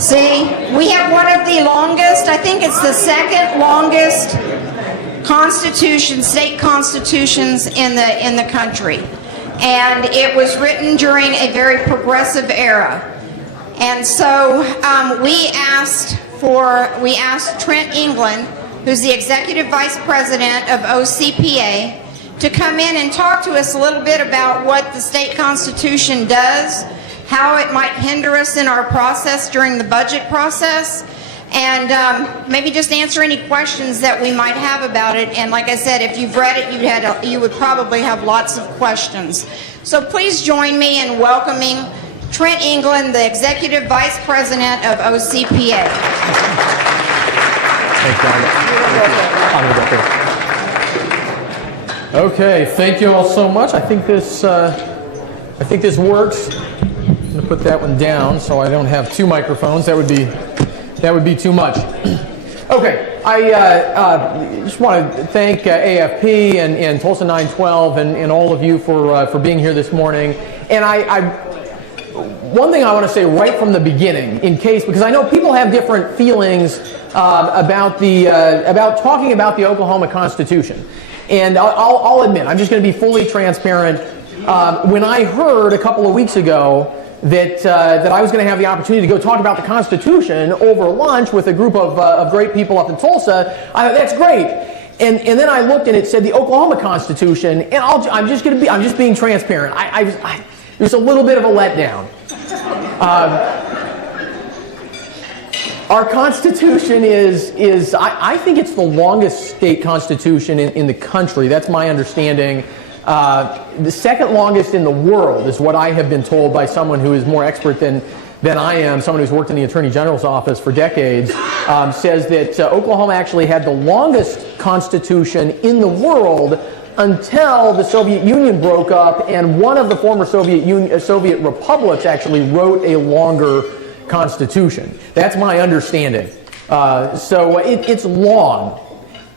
See, we have one of the longest, I think it's the second longest constitution, state constitutions in the country. And it was written during a very progressive era. And so we asked Trent England, who's the Executive Vice President of OCPA, to come in and talk to us a little bit about what the state constitution does, how it might hinder us in our process during the budget process, and maybe just answer any questions that we might have about it. And like I said, if you've read it, you would probably have lots of questions. So please join me in welcoming Trent England, the Executive Vice President of OCPA. Thanks, John. Okay, thank you all so much. I think this works. I'm going to put that one down so I don't have two microphones. That would be too much. Okay, I just want to thank AFP and Tulsa 912 and all of you for being here this morning. And one thing I want to say right from the beginning, because I know people have different feelings about talking about the Oklahoma Constitution. And I'll admit, I'm just going to be fully transparent. When I heard a couple of weeks ago that I was going to have the opportunity to go talk about the Constitution over lunch with a group of great people up in Tulsa, I thought, that's great. And then I looked and it said the Oklahoma Constitution, and I'm just being transparent. It was a little bit of a letdown. Our Constitution is I think it's the longest state constitution in the country. That's my understanding. The second longest in the world is what I have been told by someone who is more expert than I am, someone who's worked in the Attorney General's office for decades, says that Oklahoma actually had the longest constitution in the world until the Soviet Union broke up, and one of the former Soviet republics actually wrote a longer constitution. That's my understanding. So it's long.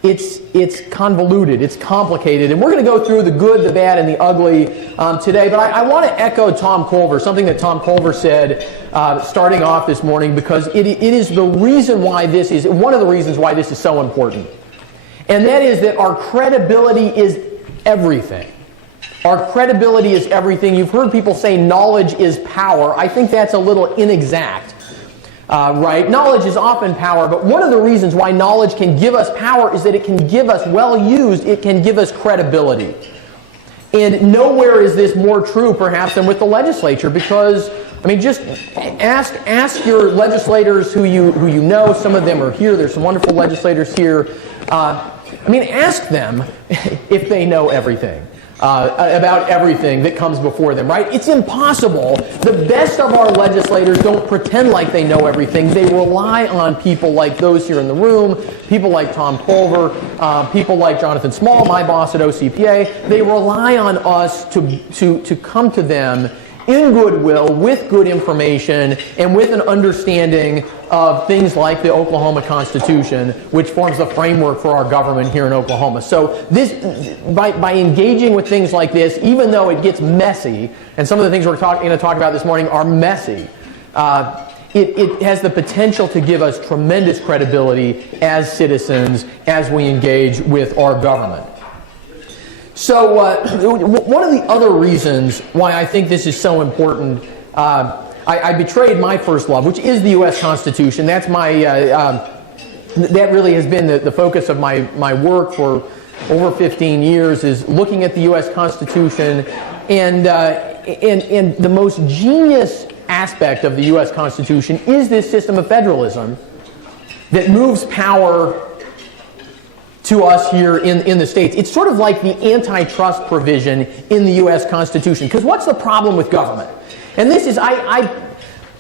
It's convoluted. It's complicated. And we're going to go through the good, the bad, and the ugly today. But I want to echo Tom Culver, something that Tom Culver said starting off this morning, because it is the reason why one of the reasons why this is so important. And that is that our credibility is everything. Our credibility is everything. You've heard people say knowledge is power. I think that's a little inexact, right? Knowledge is often power, but one of the reasons why knowledge can give us power is that it can give us, well used, it can give us credibility. And nowhere is this more true, perhaps, than with the legislature, because, I mean, just ask your legislators who you know. Some of them are here. There's some wonderful legislators here. Ask them if they know everything. About everything that comes before them, right? It's impossible. The best of our legislators don't pretend like they know everything. They rely on people like those here in the room, people like Tom Culver, people like Jonathan Small, my boss at OCPA. They rely on us to come to them in goodwill, with good information, and with an understanding of things like the Oklahoma Constitution, which forms the framework for our government here in Oklahoma. So this, by engaging with things like this, even though it gets messy, and some of the things we're going to talk about this morning are messy, it has the potential to give us tremendous credibility as citizens as we engage with our government. So one of the other reasons why I think this is so important, I betrayed my first love, which is the U.S. Constitution. That's that really has been the focus of my work for over 15 years, is looking at the U.S. Constitution, and the most genius aspect of the U.S. Constitution is this system of federalism that moves power to us here in the States. It's sort of like the antitrust provision in the U.S. Constitution. Because what's the problem with government? And this is, I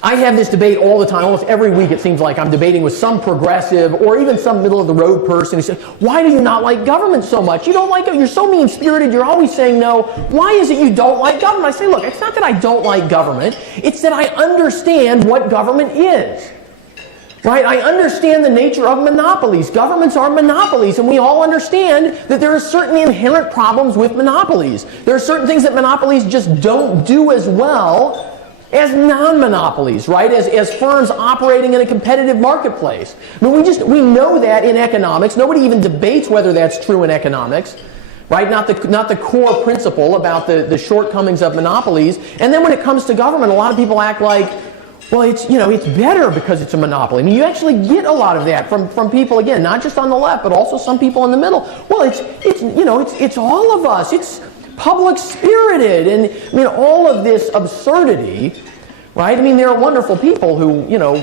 have this debate all the time. Almost every week it seems like I'm debating with some progressive or even some middle-of-the-road person who says, why do you not like government so much? You don't like it. You're so mean-spirited. You're always saying no. Why is it you don't like government? I say, look, it's not that I don't like government. It's that I understand what government is. Right? I understand the nature of monopolies. Governments are monopolies, and we all understand that there are certain inherent problems with monopolies. There are certain things that monopolies just don't do as well as non-monopolies, right? As firms operating in a competitive marketplace. I mean, we know that in economics. Nobody even debates whether that's true in economics, right? Not the core principle about the shortcomings of monopolies. And then when it comes to government, a lot of people act like, well, it's better because it's a monopoly. I mean, you actually get a lot of that from people, again, not just on the left, but also some people in the middle. Well, it's all of us. It's public spirited, and I mean, all of this absurdity, right? I mean, there are wonderful people who,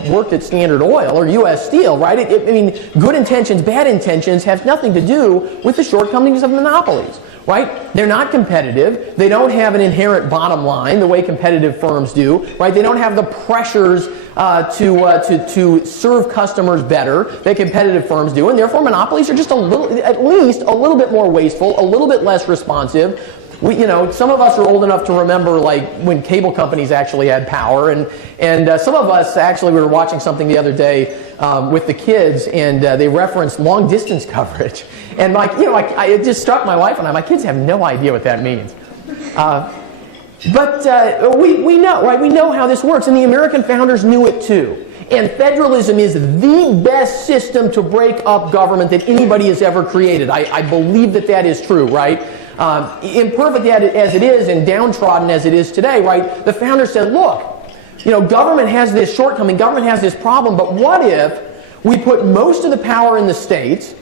worked at Standard Oil or U.S. Steel, right? I mean, good intentions, bad intentions have nothing to do with the shortcomings of monopolies, right? They're not competitive. They don't have an inherent bottom line the way competitive firms do, right? They don't have the pressures to serve customers better that competitive firms do, and therefore monopolies are just at least a little bit more wasteful, a little bit less responsive. Some of us are old enough to remember, like, when cable companies actually had power, and some of us actually, we were watching something the other day with the kids, and they referenced long distance coverage, and it just struck my wife and I. My kids have no idea what that means, but we know, right? We know how this works, and the American founders knew it too. And federalism is the best system to break up government that anybody has ever created. I believe that is true, right? Imperfect as it is and downtrodden as it is today, right? The founders said, look, government has this shortcoming, government has this problem, but what if we put most of the power in the states,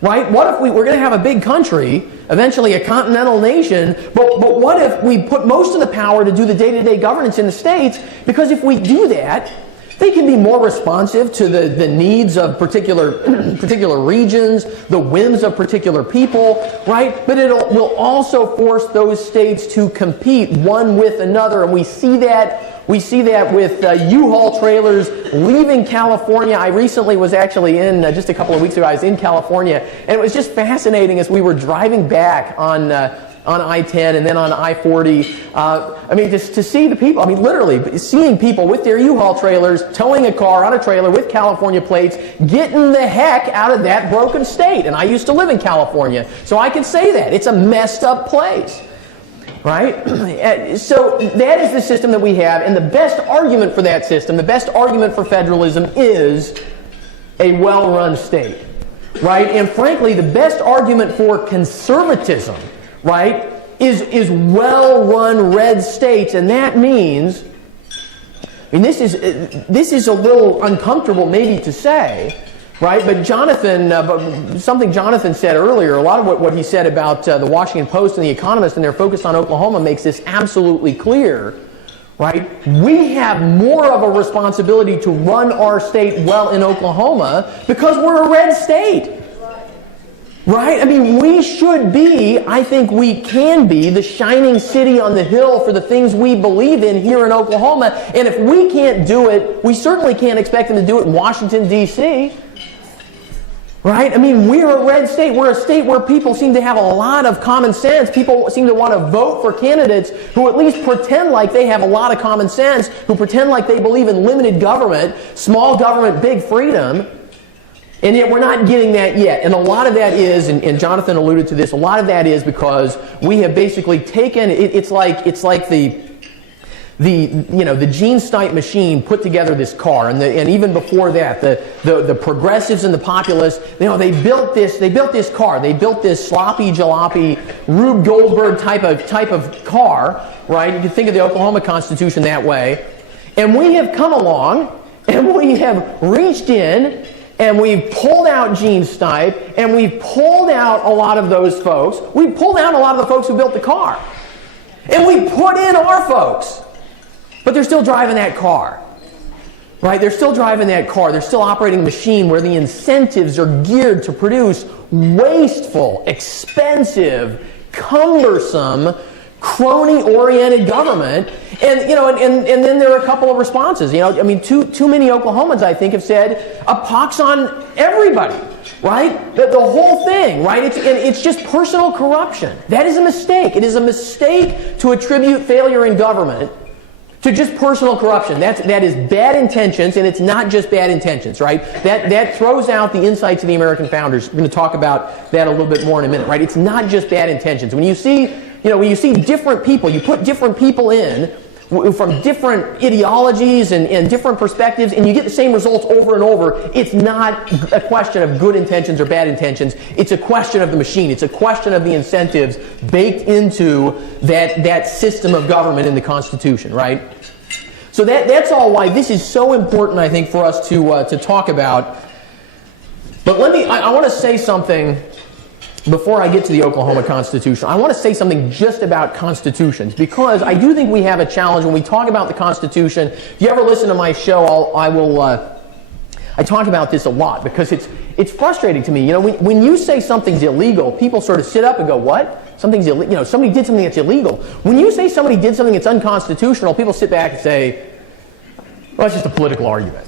right? What if we're going to have a big country, eventually a continental nation, but what if we put most of the power to do the day-to-day governance in the states? Because if we do that, they can be more responsive to the needs of particular regions, the whims of particular people, right? But will also force those states to compete one with another, and we see that with U-Haul trailers leaving California. I recently was actually just a couple of weeks ago, I was in California, and it was just fascinating as we were driving back on I-10 and then on I-40. Just to see the people, literally seeing people with their U-Haul trailers towing a car on a trailer with California plates, getting the heck out of that broken state. And I used to live in California, so I can say that. It's a messed up place, right? So that is the system that we have, and the best argument for that system, the best argument for federalism is a well-run state, right? And frankly, the best argument for conservatism, right, is well-run red states, and that means, this is a little uncomfortable maybe to say, right? But something Jonathan said earlier, a lot of what he said about the Washington Post and the Economist and their focus on Oklahoma makes this absolutely clear, right? We have more of a responsibility to run our state well in Oklahoma because we're a red state. Right? We should be, I think we can be, the shining city on the hill for the things we believe in here in Oklahoma. And if we can't do it, we certainly can't expect them to do it in Washington, D.C. Right? We're a red state. We're a state where people seem to have a lot of common sense. People seem to want to vote for candidates who at least pretend like they have a lot of common sense, who pretend like they believe in limited government, small government, big freedom. And yet we're not getting that yet. And a lot of that is, and Jonathan alluded to this, a lot of that is because we have basically taken, it's like the Gene Stipe machine put together this car, and even before that, the progressives and the populists, they built this car. They built this sloppy jalopy Rube Goldberg type of car, right? You can think of the Oklahoma Constitution that way. And we have come along, and we have reached in, and we've pulled out Gene Stipe, and we've pulled out a lot of those folks. We pulled out a lot of the folks who built the car. And we put in our folks. But they're still driving that car. Right? They're still driving that car. They're still operating a machine where the incentives are geared to produce wasteful, expensive, cumbersome, crony-oriented government, and then there are a couple of responses. Too many Oklahomans, I think, have said a pox on everybody, right? The whole thing, right? It's just personal corruption. That is a mistake. It is a mistake to attribute failure in government to just personal corruption. That is bad intentions, and it's not just bad intentions, right? That throws out the insights of the American founders. We're going to talk about that a little bit more in a minute, right? It's not just bad intentions. When you see different people, you put different people in, from different ideologies and different perspectives, and you get the same results over and over. It's not a question of good intentions or bad intentions. It's a question of the machine. It's a question of the incentives baked into that system of government in the Constitution, right? So that's all why this is so important, I think, for us to talk about. But I want to say something before I get to the Oklahoma Constitution. I want to say something just about constitutions, because I do think we have a challenge when we talk about the Constitution. If you ever listen to my show, I talk about this a lot, because it's frustrating to me. You know, when you say something's illegal, people sort of sit up and go, "What? Something's illegal? You know, somebody did something that's illegal." When you say somebody did something that's unconstitutional, people sit back and say, "Well, it's just a political argument."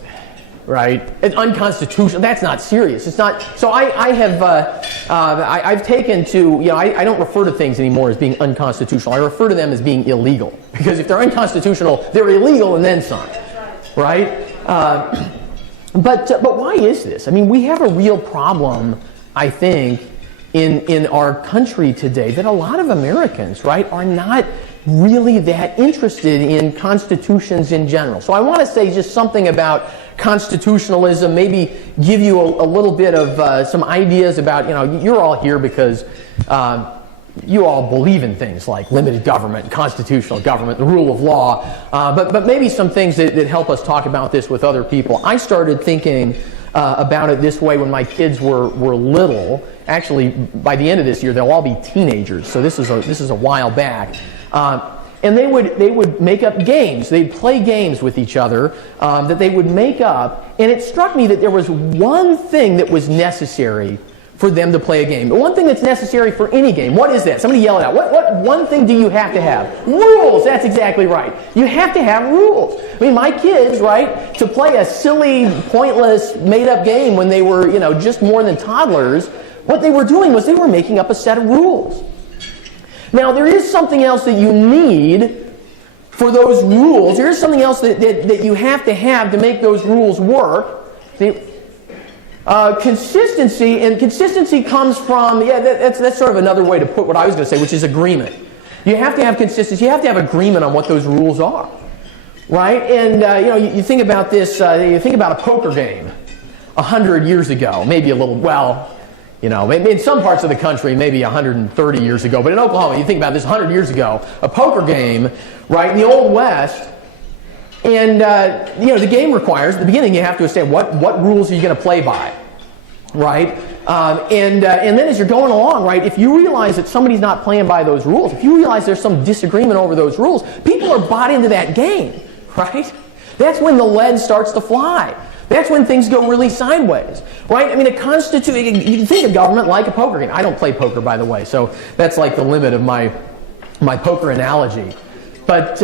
Right? It's unconstitutional. That's not serious. It's not. So I've taken to, I don't refer to things anymore as being unconstitutional. I refer to them as being illegal. Because if they're unconstitutional, they're illegal and then some. Right? But why is this? I mean, we have a real problem, I think, in our country today, that a lot of Americans, right, are not really that interested in constitutions in general. So I want to say just something about constitutionalism, maybe give you a little bit of some ideas about, you're all here because you all believe in things like limited government, constitutional government, the rule of law, but maybe some things that help us talk about this with other people. I started thinking about it this way when my kids were little. Actually, by the end of this year, they'll all be teenagers, so this is a while back. And they would make up games. They'd play games with each other that they would make up. And it struck me that there was one thing that was necessary for them to play a game. One thing that's necessary for any game. What is that? Somebody yell it out. What one thing do you have to have? Rules. That's exactly right. You have to have rules. I mean, my kids, right, to play a silly, pointless, made-up game when they were, just more than toddlers, what they were doing was they were making up a set of rules. Now, there is something else that you need for those rules. There is something else that you have to make those rules work. Consistency, and consistency comes from, that's sort of another way to put what I was going to say, which is agreement. You have to have consistency. You have to have agreement on what those rules are, right? And, you think about this, you think about a poker game 100 years ago, maybe a little, maybe in some parts of the country, maybe 130 years ago. But in Oklahoma, you think about this 100 years ago, a poker game, right, in the Old West. And, the game requires, at the beginning, you have to understand what rules are you going to play by, right? And then as you're going along, right, if you realize that somebody's not playing by those rules, if you realize there's some disagreement over those rules, people are bought into that game, right? That's when the lead starts to fly. That's when things go really sideways, right? I mean, you can think of government like a poker game. I don't play poker, by the way, so that's like the limit of my poker analogy. But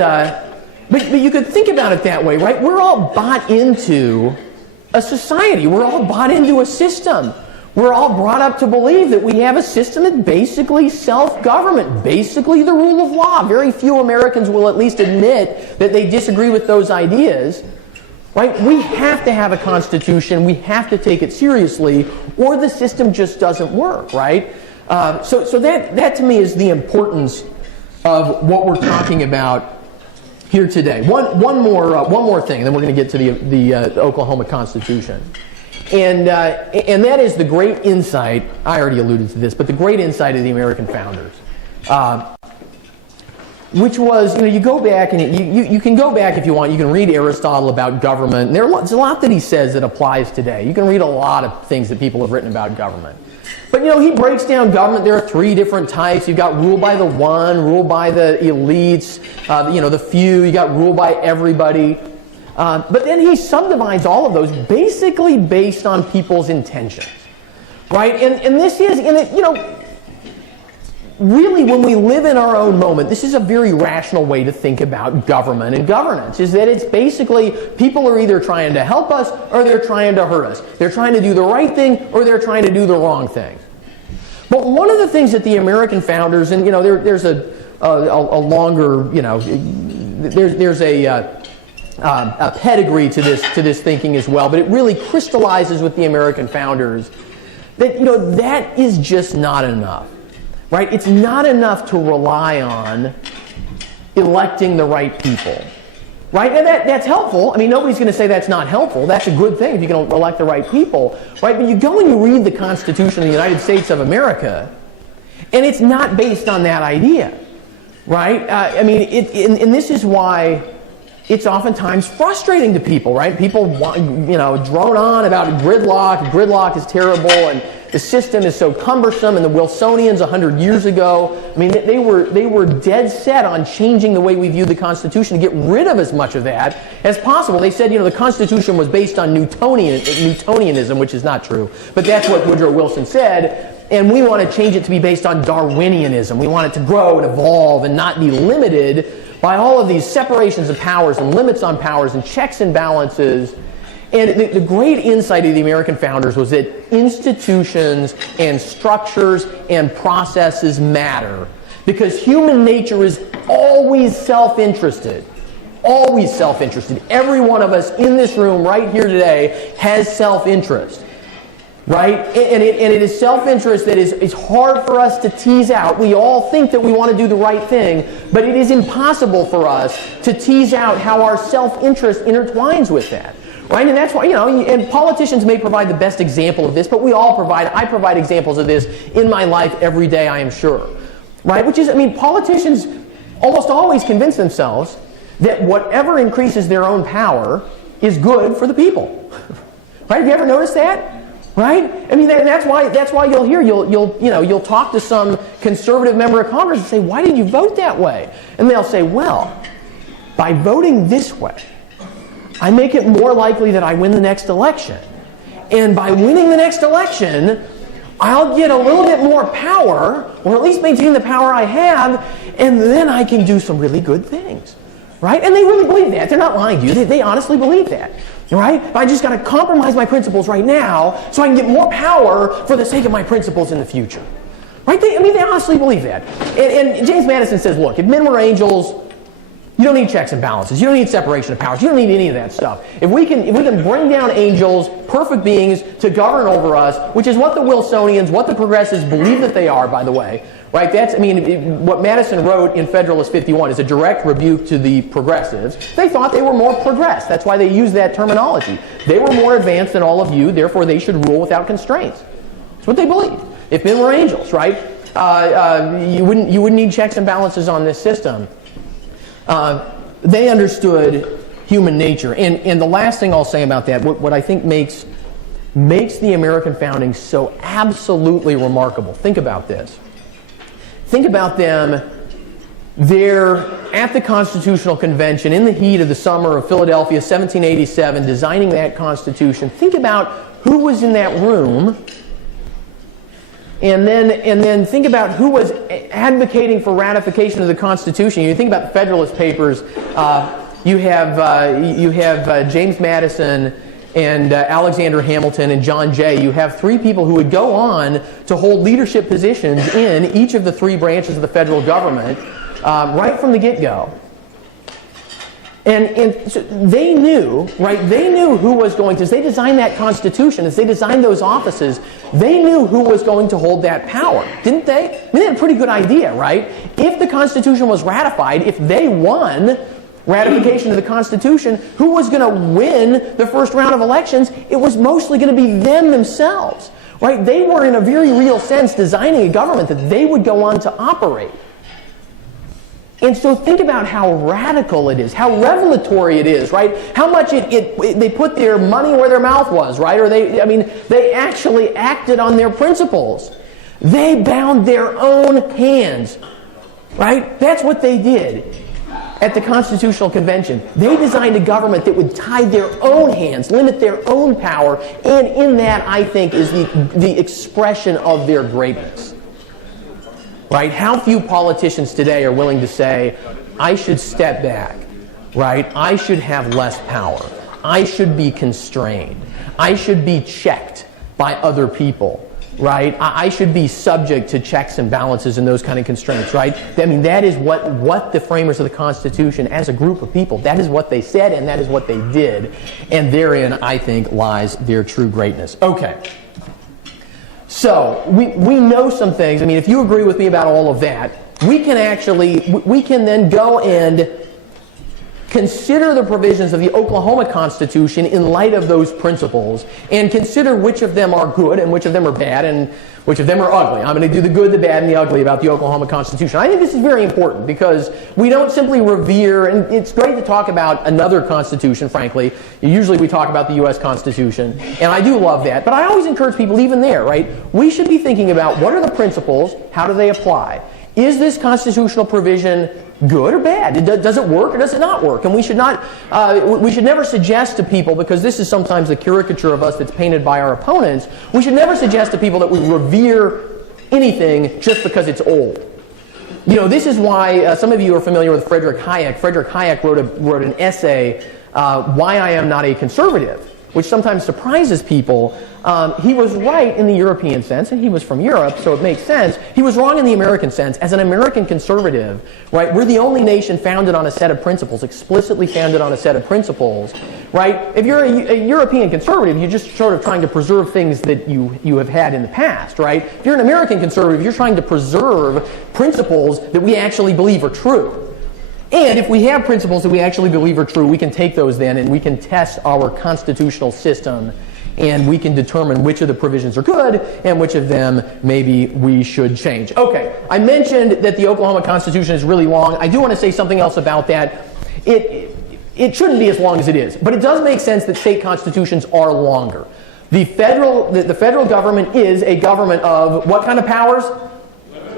you could think about it that way, right? We're all bought into a society. We're all bought into a system. We're all brought up to believe that we have a system that's basically self-government, basically the rule of law. Very few Americans will at least admit that they disagree with those ideas. Right? We have to have a constitution. We have to take it seriously, or the system just doesn't work. Right? So that to me is the importance of what we're talking about here today. One more thing, and then we're going to get to the Oklahoma Constitution, and that is the great insight. I already alluded to this, but the great insight of the American founders. Which was, you go back, and you can go back if you want. You can read Aristotle about government. And there's a lot that he says that applies today. You can read a lot of things that people have written about government. But, he breaks down government. There are 3 different types. You've got rule by the one, rule by the elites, the few. You got rule by everybody. But then he subdivides all of those basically based on people's intentions, right? And this is, really, when we live in our own moment, this is a very rational way to think about government and governance, is that it's basically people are either trying to help us or they're trying to hurt us. They're trying to do the right thing or they're trying to do the wrong thing. But one of the things that the American founders, and there's a longer, there's a pedigree to this thinking as well, but it really crystallizes with the American founders that, that is just not enough. Right? It's not enough to rely on electing the right people. Right? And that's helpful. I mean, nobody's going to say that's not helpful. That's a good thing if you can elect the right people. Right? But you go and you read the Constitution of the United States of America, and it's not based on that idea. Right? I mean, and this is why it's oftentimes frustrating to people, right? People want, drone on about gridlock. Gridlock is terrible, and the system is so cumbersome. And the Wilsonians 100 years ago, I mean, they were dead set on changing the way we view the Constitution to get rid of as much of that as possible. They said, the Constitution was based on Newtonianism, which is not true, but that's what Woodrow Wilson said. And we want to change it to be based on Darwinianism. We want it to grow and evolve and not be limited by all of these separations of powers and limits on powers and checks and balances. And the great insight of the American founders was that institutions and structures and processes matter because human nature is always self-interested. Always self-interested. Every one of us in this room right here today has self-interest. Right? And it is self-interest that is hard for us to tease out. We all think that we want to do the right thing, but it is impossible for us to tease out how our self-interest intertwines with that. Right? And that's why, and politicians may provide the best example of this, but I provide examples of this in my life every day, I am sure. Right? Which is, politicians almost always convince themselves that whatever increases their own power is good for the people. Right? Have you ever noticed that? Right? I mean, that's why you'll talk to some conservative member of Congress and say, why did you vote that way? And they'll say, well, by voting this way, I make it more likely that I win the next election. And by winning the next election, I'll get a little bit more power, or at least maintain the power I have, and then I can do some really good things. Right? And they really believe that. They're not lying to you. They honestly believe that. Right? I just got to compromise my principles right now so I can get more power for the sake of my principles in the future. Right? They honestly believe that. And James Madison says, look, if men were angels, you don't need checks and balances. You don't need separation of powers. You don't need any of that stuff. If we can bring down angels, perfect beings, to govern over us, which is what the Wilsonians, what the progressives believe that they are, by the way, right? What Madison wrote in Federalist 51 is a direct rebuke to the progressives. They thought they were more progressed. That's why they used that terminology. They were more advanced than all of you, therefore they should rule without constraints. That's what they believed. If men were angels, right? You wouldn't need checks and balances on this system. They understood human nature. And the last thing I'll say about that, what I think makes the American founding so absolutely remarkable. Think about this. Think about them. They're at the Constitutional Convention in the heat of the summer of Philadelphia, 1787, designing that Constitution. Think about who was in that room, and then think about who was advocating for ratification of the Constitution. You think about the Federalist Papers. You have James Madison and Alexander Hamilton and John Jay. You have three people who would go on to hold leadership positions in each of the three branches of the federal government right from the get-go. And so they knew, right? They knew who was going to, as they designed that Constitution, as they designed those offices, they knew who was going to hold that power, didn't they? I mean, they had a pretty good idea, right? If the Constitution was ratified, if they won ratification of the Constitution, who was going to win the first round of elections? It was mostly going to be them themselves, right? They were, in a very real sense, designing a government that they would go on to operate. And so think about how radical it is, how revelatory it is, right? How much they put their money where their mouth was, right? Or they actually acted on their principles. They bound their own hands, right? That's what they did at the Constitutional Convention. They designed a government that would tie their own hands, limit their own power, and in that, I think, is the expression of their greatness. Right? How few politicians today are willing to say, I should step back, right? I should have less power. I should be constrained. I should be checked by other people, right? I should be subject to checks and balances and those kind of constraints, right? I mean, that is what the framers of the Constitution, as a group of people, that is what they said and that is what they did. And therein, I think, lies their true greatness. Okay. So, we know some things. I mean, if you agree with me about all of that, we can then go and consider the provisions of the Oklahoma Constitution in light of those principles and consider which of them are good and which of them are bad and which of them are ugly. I'm going to do the good, the bad, and the ugly about the Oklahoma Constitution. I think this is very important because we don't simply revere, and it's great to talk about another constitution, frankly. Usually we talk about the U.S. Constitution, and I do love that. But I always encourage people, even there, right? We should be thinking about what are the principles, how do they apply? Is this constitutional provision good or bad? Does it work or does it not work? And we should never suggest to people, because this is sometimes the caricature of us that's painted by our opponents, we should never suggest to people that we revere anything just because it's old. You know, this is why some of you are familiar with Friedrich Hayek. Friedrich Hayek wrote an essay, Why I Am Not a Conservative, which sometimes surprises people. He was right in the European sense, and he was from Europe, so it makes sense. He was wrong in the American sense. As an American conservative, right, we're the only nation founded on a set of principles, explicitly founded on a set of principles, right? If you're a European conservative, you're just sort of trying to preserve things that you have had in the past, right? If you're an American conservative, you're trying to preserve principles that we actually believe are true. And if we have principles that we actually believe are true, we can take those then and we can test our constitutional system, and we can determine which of the provisions are good and which of them maybe we should change. Okay, I mentioned that the Oklahoma Constitution is really long. I do want to say something else about that. It shouldn't be as long as it is, but it does make sense that state constitutions are longer. The federal government is a government of what kind of powers?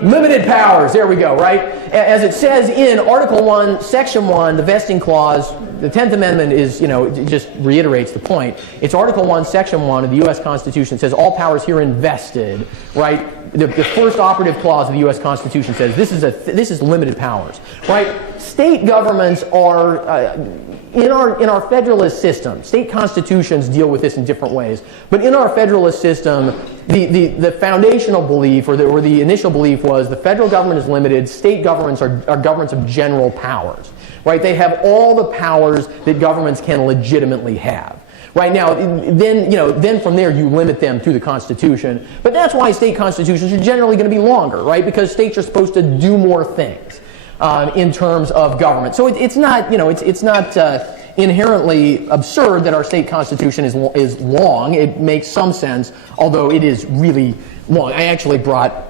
Limited powers, there we go, right? As it says in Article 1, Section 1, the vesting clause, the 10th Amendment is, it just reiterates the point. It's Article 1, Section 1 of the U.S. Constitution says all powers herein vested, right? The first operative clause of the U.S. Constitution says this is limited powers, right? State governments are, in our federalist system, state constitutions deal with this in different ways, but in our federalist system, the foundational belief or the initial belief was the federal government is limited, state governments are governments of general powers, right? They have all the powers that governments can legitimately have. Right now, then from there you limit them to the Constitution. But that's why state constitutions are generally going to be longer, right? Because states are supposed to do more things in terms of government. So it's not inherently absurd that our state constitution is long. It makes some sense, although it is really long. I actually brought.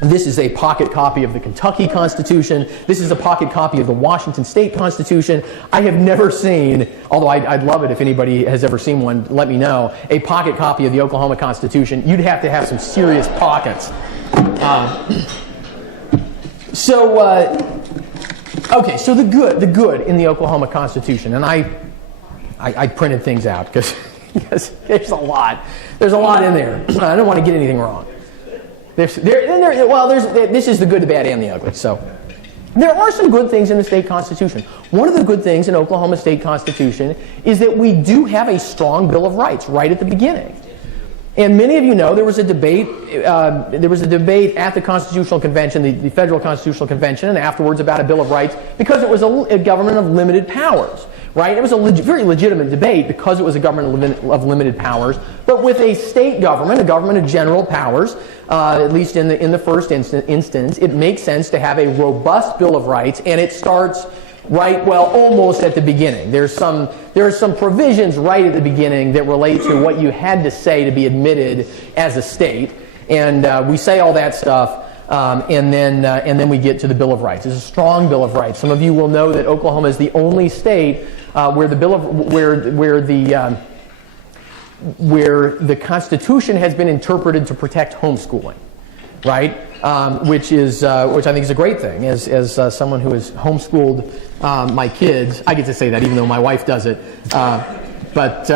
This is a pocket copy of the Kentucky Constitution. This is a pocket copy of the Washington State Constitution. I have never seen, although I'd love it if anybody has ever seen one, let me know, a pocket copy of the Oklahoma Constitution. You'd have to have some serious pockets. Okay, so the good in the Oklahoma Constitution, and I printed things out because there's a lot. There's a lot in there. I don't want to get anything wrong. This is the good, the bad, and the ugly. So there are some good things in the state constitution. One of the good things in Oklahoma State Constitution is that we do have a strong Bill of Rights right at the beginning. And many of you know there was a debate. There was a debate at the Constitutional Convention, the Federal Constitutional Convention, and afterwards about a Bill of Rights because it was a government of limited powers. Right? It was a very legitimate debate because it was a government of limited powers. But with a state government, a government of general powers, at least in the first instance, it makes sense to have a robust Bill of Rights, and it starts almost at the beginning. There are some provisions right at the beginning that relate to what you had to say to be admitted as a state, and we say all that stuff. And then we get to the Bill of Rights. It's a strong Bill of Rights. Some of you will know that Oklahoma is the only state where the Constitution has been interpreted to protect homeschooling, right? Which I think is a great thing. As someone who has homeschooled my kids, I get to say that even though my wife does it. But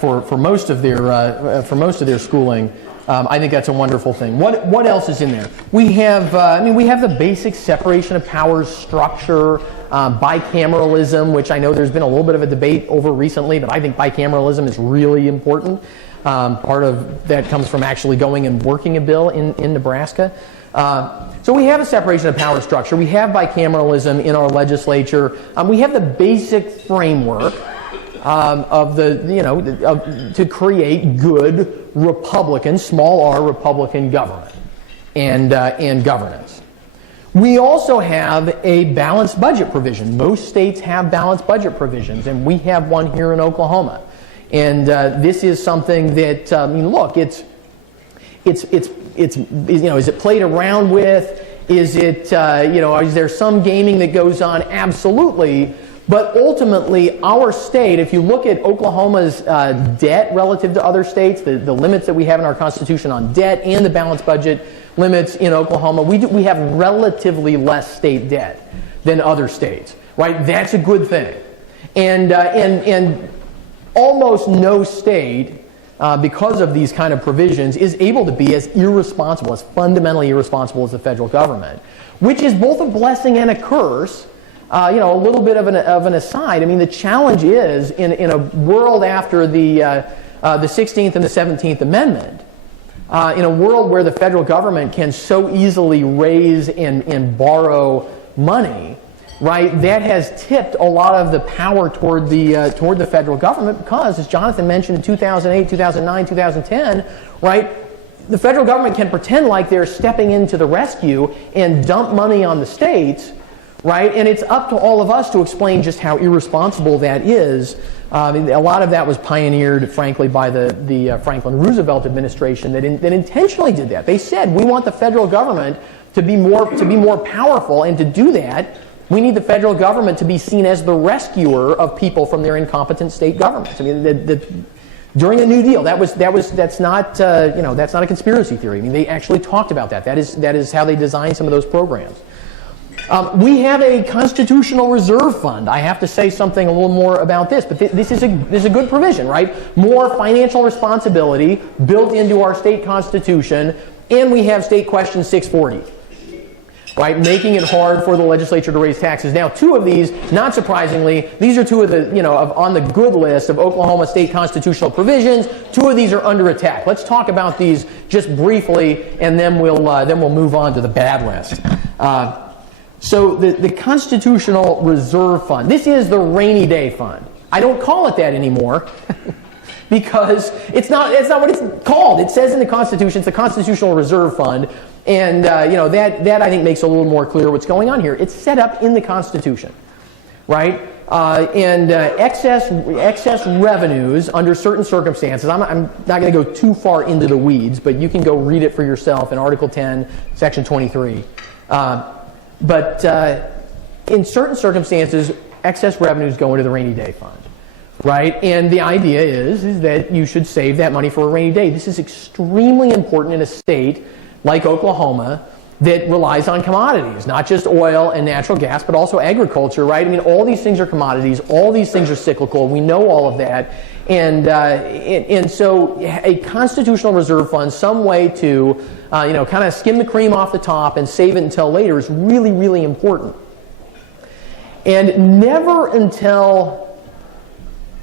for most of their schooling. I think that's a wonderful thing. What else is in there? We have the basic separation of powers structure, bicameralism, which I know there's been a little bit of a debate over recently, but I think bicameralism is really important. Part of that comes from actually going and working a bill in Nebraska. So we have a separation of power structure. We have bicameralism in our legislature. We have the basic framework to create good Republican, small r Republican government and governance. We also have a balanced budget provision. Most states have balanced budget provisions, and we have one here in Oklahoma. And this is something that, look, it's is it played around with? Is it, is there some gaming that goes on? Absolutely. But ultimately, our state, if you look at Oklahoma's debt relative to other states, the limits that we have in our Constitution on debt and the balanced budget limits in Oklahoma, we have relatively less state debt than other states, right? That's a good thing. And almost no state, because of these kind of provisions, is able to be as irresponsible, as fundamentally irresponsible as the federal government, which is both a blessing and a curse. A little bit of an aside. I mean, the challenge is in a world after the 16th and the 17th Amendment, in a world where the federal government can so easily raise and borrow money, right? That has tipped a lot of the power toward the federal government because, as Jonathan mentioned, in 2008, 2009, 2010, right? The federal government can pretend like they're stepping into the rescue and dump money on the states. Right? And it's up to all of us to explain just how irresponsible that is. A lot of that was pioneered, frankly, by the Franklin Roosevelt administration that intentionally did that. They said, we want the federal government to be more powerful, and to do that, we need the federal government to be seen as the rescuer of people from their incompetent state governments. I mean, during the New Deal, that's not a conspiracy theory. I mean, they actually talked about that. That is how they designed some of those programs. We have a constitutional reserve fund. I have to say something a little more about this, but this is a good provision, right? More financial responsibility built into our state constitution, and we have State Question 640, right? Making it hard for the legislature to raise taxes. Now, two of these, not surprisingly, these are two of the, on the good list of Oklahoma state constitutional provisions. Two of these are under attack. Let's talk about these just briefly, and then we'll move on to the bad list. So the Constitutional Reserve Fund, this is the rainy day fund. I don't call it that anymore because it's not what it's called. It says in the Constitution it's the Constitutional Reserve Fund, and that I think makes a little more clear what's going on here. It's set up in the Constitution, right? And excess revenues under certain circumstances. I'm not going to go too far into the weeds, but you can go read it for yourself in Article 10, Section 23. But in certain circumstances, excess revenues go into the rainy day fund, right? And the idea is that you should save that money for a rainy day. This is extremely important in a state like Oklahoma that relies on commodities, not just oil and natural gas, but also agriculture, right? I mean, all these things are commodities. All these things are cyclical. We know all of that. And so a constitutional reserve fund, some way to kind of skim the cream off the top and save it until later is really, really important. And never until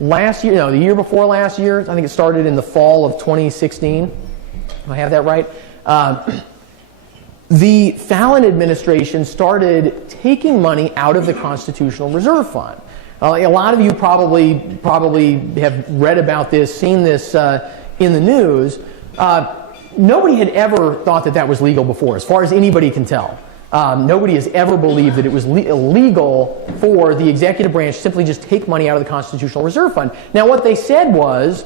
last year, the year before last year, I think it started in the fall of 2016. Do I have that right? The Fallon administration started taking money out of the Constitutional Reserve Fund. A lot of you probably have read about this, seen this in the news. Nobody had ever thought that was legal before, as far as anybody can tell. Nobody has ever believed that it was illegal for the executive branch to simply just take money out of the Constitutional Reserve Fund. Now, what they said was,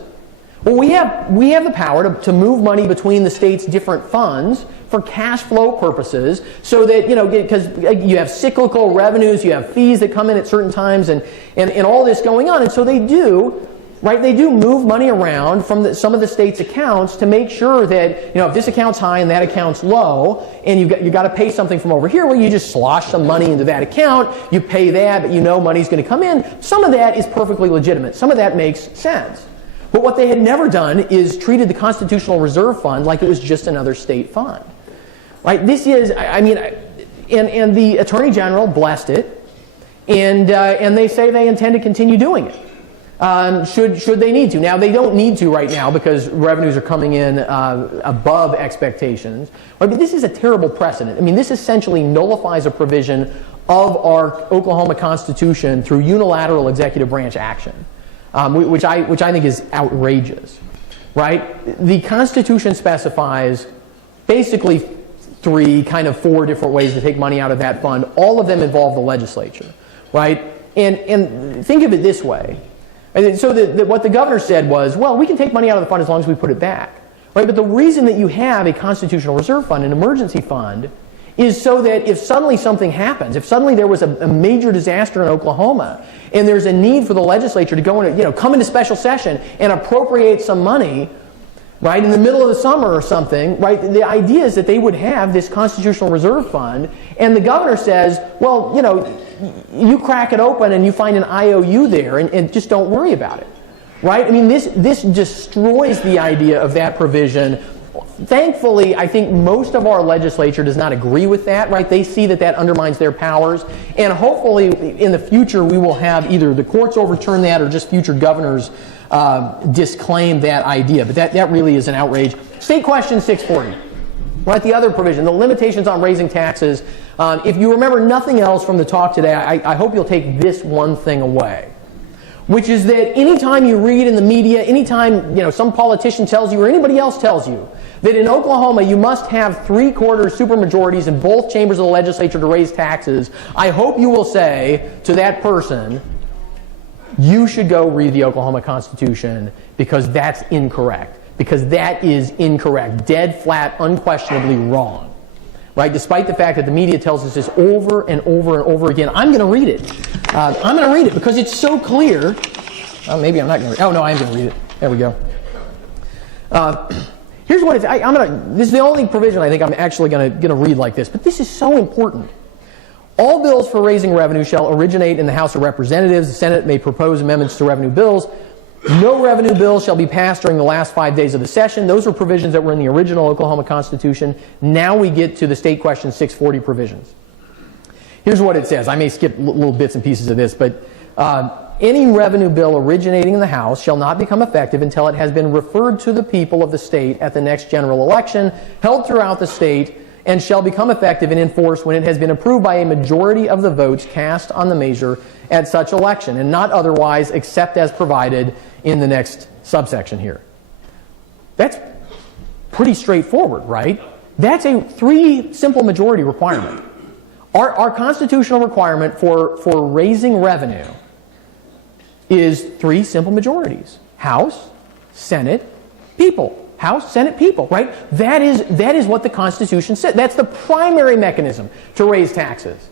well, we have the power to move money between the state's different funds for cash flow purposes, so that, because you have cyclical revenues, you have fees that come in at certain times, and all this going on. And so they do, right? They do move money around from some of the state's accounts to make sure that, if this account's high and that account's low, and you got to pay something from over here, well, you just slosh some money into that account, you pay that, but money's going to come in. Some of that is perfectly legitimate. Some of that makes sense. But what they had never done is treated the Constitutional Reserve Fund like it was just another state fund. Right? This is, and the Attorney General blessed it, and they say they intend to continue doing it. Should they need to. Now, they don't need to right now because revenues are coming in above expectations. Right? But this is a terrible precedent. I mean, this essentially nullifies a provision of our Oklahoma Constitution through unilateral executive branch action. Which I think is outrageous, right? The Constitution specifies basically four different ways to take money out of that fund. All of them involve the legislature, right? And think of it this way. And so what the governor said was, well, we can take money out of the fund as long as we put it back, right? But the reason that you have a constitutional reserve fund, an emergency fund, is so that if suddenly something happens, if suddenly there was a major disaster in Oklahoma, and there's a need for the legislature to go in, come into special session and appropriate some money, right, in the middle of the summer or something, right, the idea is that they would have this constitutional reserve fund, and the governor says, well, you crack it open and you find an IOU there, and just don't worry about it, right? I mean, this destroys the idea of that provision. Thankfully, I think most of our legislature does not agree with that, right? They see that undermines their powers, and hopefully in the future we will have either the courts overturn that or just future governors disclaim that idea. But that really is an outrage. State Question 640. Right, the other provision, the limitations on raising taxes. If you remember nothing else from the talk today, I hope you'll take this one thing away, which is that anytime you read in the media, anytime some politician tells you or anybody else tells you that in Oklahoma you must have 3/4 supermajorities in both chambers of the legislature to raise taxes, I hope you will say to that person, you should go read the Oklahoma Constitution because that's incorrect. Because that is incorrect. Dead flat, unquestionably wrong. Right? Despite the fact that the media tells us this over and over and over again. I'm going to read it. I'm going to read it because it's so clear. Maybe I'm not going to read it. Oh, no, I am going to read it. There we go. Here's what it's... this is the only provision I think I'm actually going to read like this. But this is so important. All bills for raising revenue shall originate in the House of Representatives. The Senate may propose amendments to revenue bills. No revenue bill shall be passed during the last 5 days of the session. Those were provisions that were in the original Oklahoma Constitution. Now we get to the State Question 640 provisions. Here's what it says. I may skip little bits and pieces of this, but any revenue bill originating in the House shall not become effective until it has been referred to the people of the state at the next general election held throughout the state, and shall become effective and in force when it has been approved by a majority of the votes cast on the measure at such election, and not otherwise except as provided in the next subsection here. That's pretty straightforward, right? That's a 3 simple majority requirement. Our constitutional requirement for raising revenue is 3 simple majorities. House, Senate, people. House, Senate, people, right? That is what the Constitution said. That's the primary mechanism to raise taxes.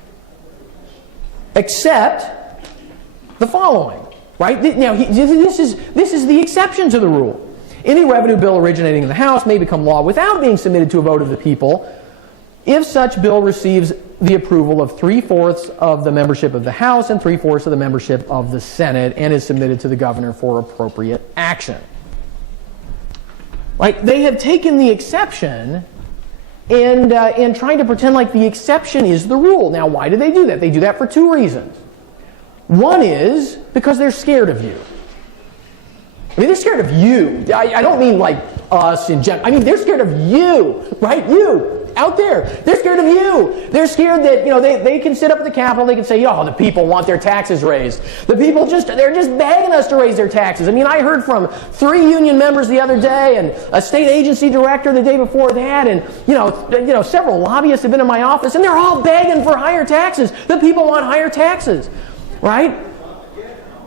Except the following, right? Now, this is the exception to the rule. Any revenue bill originating in the House may become law without being submitted to a vote of the people if such bill receives the approval of 3/4 of the membership of the House and 3/4 of the membership of the Senate and is submitted to the governor for appropriate action. Right? They have taken the exception and trying to pretend like the exception is the rule. Now, why do they do that? They do that for 2 reasons. One is because they're scared of you. I mean, they're scared of you. I don't mean like us in general. I mean, they're scared of you, right? You, out there. They're scared of you. They're scared that, they can sit up at the Capitol, they can say, the people want their taxes raised. The people they're just begging us to raise their taxes. I mean, I heard from 3 union members the other day and a state agency director the day before that, and, several lobbyists have been in my office, and they're all begging for higher taxes. The people want higher taxes, right?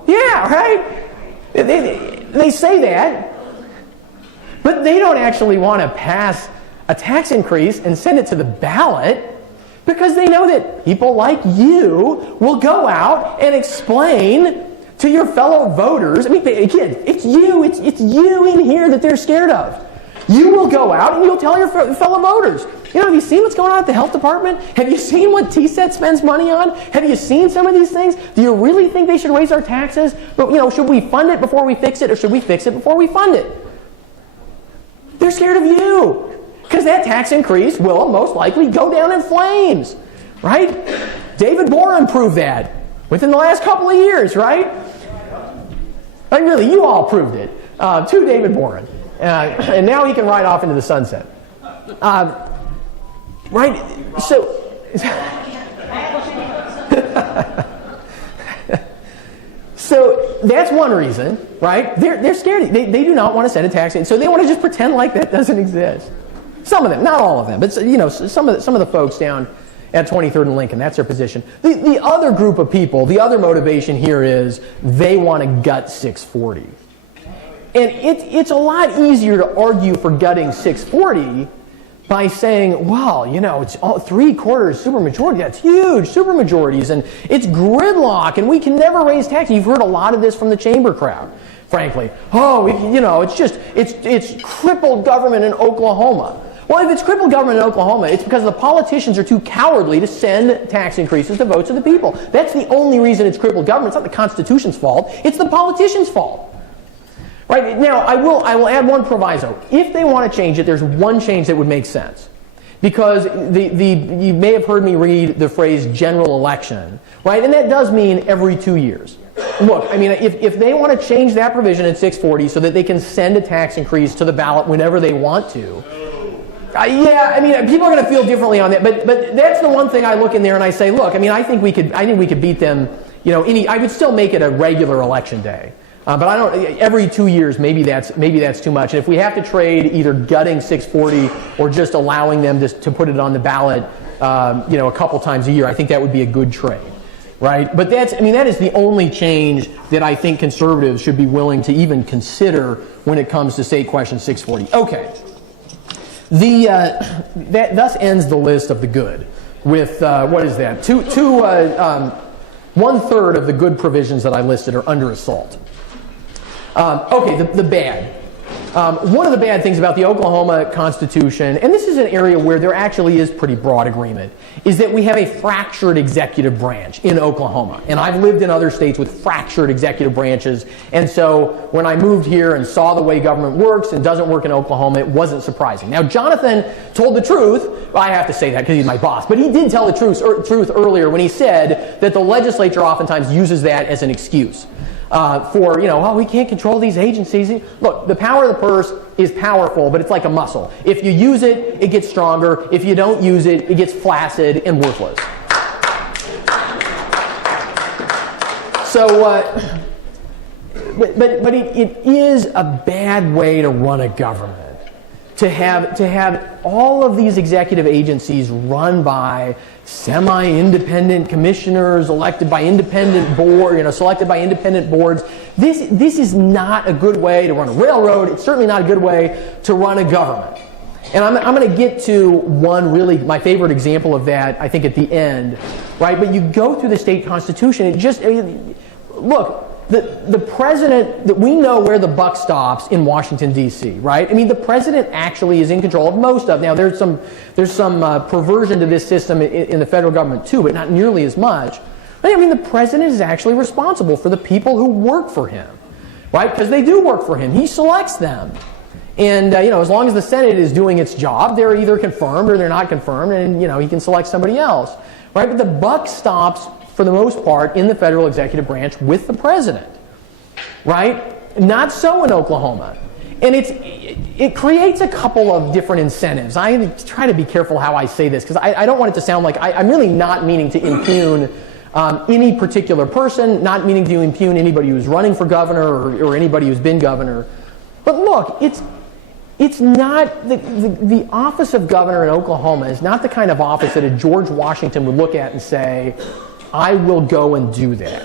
Yeah, right? They say that, but they don't actually want to pass a tax increase and send it to the ballot because they know that people like you will go out and explain to your fellow voters. I mean, again, it's you in here that they're scared of. You will go out and you'll tell your fellow voters, have you seen what's going on at the health department? Have you seen what TSET spends money on? Have you seen some of these things? Do you really think they should raise our taxes? But, should we fund it before we fix it, or should we fix it before we fund it? They're scared of you. Because that tax increase will most likely go down in flames, right? David Boren proved that within the last couple of years, right? Like really, you all proved it to David Boren. And now he can ride off into the sunset. Right? So... So that's one reason, right? They're scared. They do not want to send a tax in. So they want to just pretend like that doesn't exist. Some of them, not all of them, but some of the folks down at 23rd and Lincoln, that's their position. The other group of people, the other motivation here is they want to gut 640. And it's a lot easier to argue for gutting 640 by saying, well, it's all 3/4 supermajority. That's huge, supermajorities, and it's gridlock, and we can never raise taxes. You've heard a lot of this from the chamber crowd, frankly. Oh, it's crippled government in Oklahoma. Well, if it's crippled government in Oklahoma, it's because the politicians are too cowardly to send tax increases to votes of the people. That's the only reason it's crippled government. It's not the Constitution's fault. It's the politicians' fault. Right? Now, I will add one proviso. If they want to change it, there's one change that would make sense. Because you may have heard me read the phrase general election, right? And that does mean every 2 years. Look, I mean, if they want to change that provision in 640 so that they can send a tax increase to the ballot whenever they want to, yeah, I mean, people are going to feel differently on that. But that's the one thing I look in there and I say, look, I mean, I think we could beat them. I could still make it a regular election day. But I don't. Every 2 years, maybe that's too much. And if we have to trade either gutting 640 or just allowing them to put it on the ballot, a couple times a year, I think that would be a good trade, right? But that is the only change that I think conservatives should be willing to even consider when it comes to State Question 640. Okay, that thus ends the list of the good. With what is that? 1/3 of the good provisions that I listed are under assault. Okay, the bad. One of the bad things about the Oklahoma Constitution, and this is an area where there actually is pretty broad agreement, is that we have a fractured executive branch in Oklahoma. And I've lived in other states with fractured executive branches, and so when I moved here and saw the way government works and doesn't work in Oklahoma, it wasn't surprising. Now, Jonathan told the truth. Well, I have to say that because he's my boss, but he did tell the truth earlier when he said that the legislature oftentimes uses that as an excuse. We can't control these agencies. Look, the power of the purse is powerful, but it's like a muscle. If you use it, it gets stronger. If you don't use it, it gets flaccid and worthless. So, but it is a bad way to run a government. To have all of these executive agencies run by semi-independent commissioners elected by independent selected by independent boards. This is not a good way to run a railroad. It's certainly not a good way to run a government. And I'm going to get to one really my favorite example of that, I think, at the end, right? But you go through the state constitution. Look. The president, that we know where the buck stops in Washington, D.C., right? I mean, the president actually is in control of most of. Now, there's some perversion to this system in the federal government too, but not nearly as much. But, I mean, the president is actually responsible for the people who work for him, right? Because they do work for him. He selects them. And, as long as the Senate is doing its job, they're either confirmed or they're not confirmed, and, he can select somebody else, right? But the buck stops for the most part, in the federal executive branch with the president, right? Not so in Oklahoma. And it creates a couple of different incentives. I try to be careful how I say this, because I don't want it to sound like I'm really not meaning to impugn any particular person, not meaning to impugn anybody who's running for governor or anybody who's been governor. But look, it's not, the office of governor in Oklahoma is not the kind of office that a George Washington would look at and say, I will go and do that.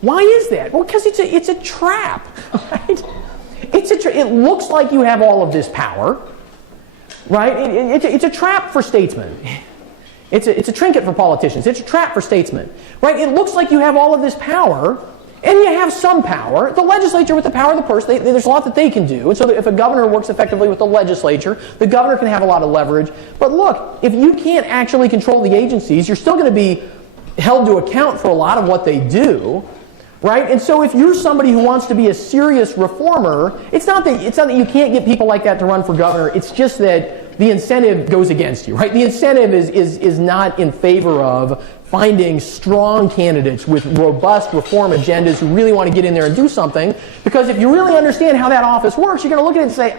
Why is that? Well, because it's a trap, right? It looks like you have all of this power, right? It's a trap for statesmen. It's a trinket for politicians. It's a trap for statesmen, right? It looks like you have all of this power, and you have some power. The legislature, with the power of the purse, there's a lot that they can do. And so if a governor works effectively with the legislature, the governor can have a lot of leverage. But look, if you can't actually control the agencies, you're still going to be held to account for a lot of what they do, right? And so if you're somebody who wants to be a serious reformer, it's not that you can't get people like that to run for governor. It's just that the incentive goes against you, right? The incentive is not in favor of finding strong candidates with robust reform agendas who really want to get in there and do something, because if you really understand how that office works, you're going to look at it and say,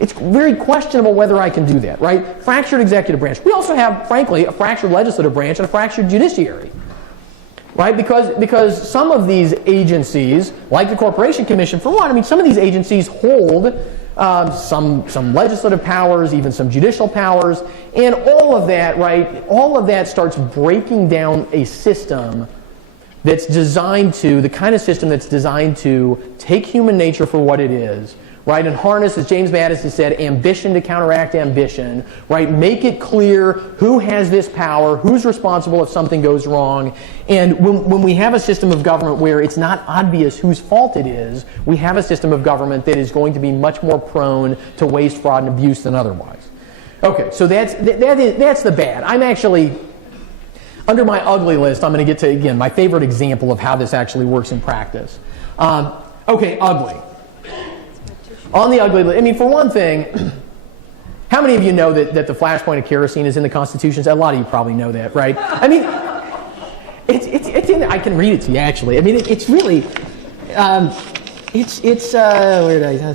it's very questionable whether I can do that, right? Fractured executive branch. We also have, frankly, a fractured legislative branch and a fractured judiciary, right? Because some of these agencies, like the Corporation Commission, for one, I mean, some of these agencies hold some legislative powers, even some judicial powers, and all of that, right? All of that starts breaking down a system that's designed to, the kind of system that's designed to take human nature for what it is, right, and harness, as James Madison said, ambition to counteract ambition, right, make it clear who has this power, who's responsible if something goes wrong, and when we have a system of government where it's not obvious whose fault it is, we have a system of government that is going to be much more prone to waste, fraud, and abuse than otherwise. Okay, so that's the bad. I'm actually, under my ugly list, I'm going to get to, again, my favorite example of how this actually works in practice. Okay, ugly. On the ugly list, I mean, for one thing, how many of you know that the flashpoint of kerosene is in the Constitution? A lot of you probably know that, right? I mean, it's in. I can read it to you actually. I mean, it's really, where did I?